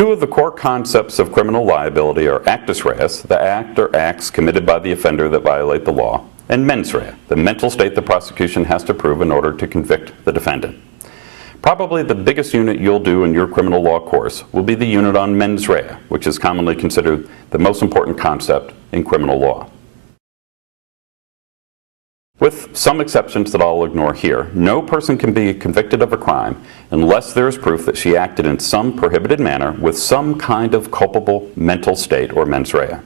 Two of the core concepts of criminal liability are actus reus, the act or acts committed by the offender that violate the law, and mens rea, the mental state the prosecution has to prove in order to convict the defendant. Probably the biggest unit you'll do in your criminal law course will be the unit on mens rea, which is commonly considered the most important concept in criminal law. With some exceptions that I'll ignore here, no person can be convicted of a crime unless there is proof that she acted in some prohibited manner with some kind of culpable mental state or mens rea.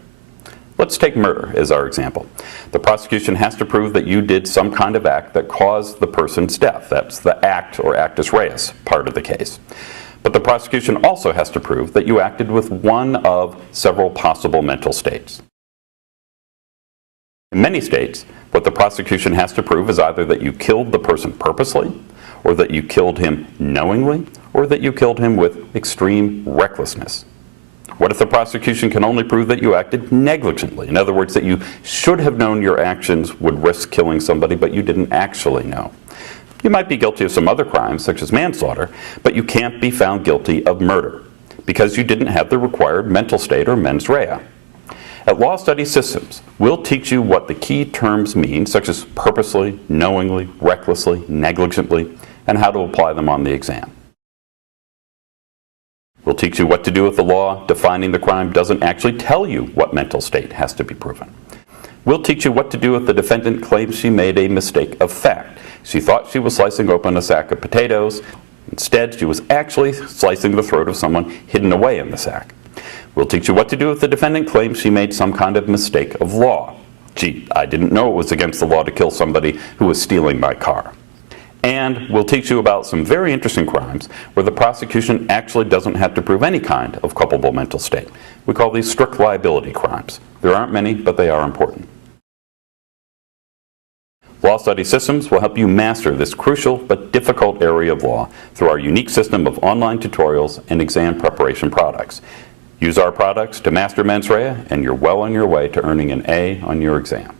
Let's take murder as our example. The prosecution has to prove that you did some kind of act that caused the person's death. That's the act or actus reus part of the case. But the prosecution also has to prove that you acted with one of several possible mental states. In many states, what the prosecution has to prove is either that you killed the person purposely, or that you killed him knowingly, or that you killed him with extreme recklessness. What if the prosecution can only prove that you acted negligently? In other words, that you should have known your actions would risk killing somebody, but you didn't actually know. You might be guilty of some other crimes, such as manslaughter, but you can't be found guilty of murder, because you didn't have the required mental state or mens rea. At Law Study Systems, we'll teach you what the key terms mean, such as purposely, knowingly, recklessly, negligently, and how to apply them on the exam. We'll teach you what to do if the law defining the crime doesn't actually tell you what mental state has to be proven. We'll teach you what to do if the defendant claims she made a mistake of fact. She thought she was slicing open a sack of potatoes. Instead, she was actually slicing the throat of someone hidden away in the sack. We'll teach you what to do if the defendant claims she made some kind of mistake of law. Gee, I didn't know it was against the law to kill somebody who was stealing my car. And we'll teach you about some very interesting crimes where the prosecution actually doesn't have to prove any kind of culpable mental state. We call these strict liability crimes. There aren't many, but they are important. Law Study Systems will help you master this crucial but difficult area of law through our unique system of online tutorials and exam preparation products. Use our products to master mens rea, and you're well on your way to earning an A on your exam.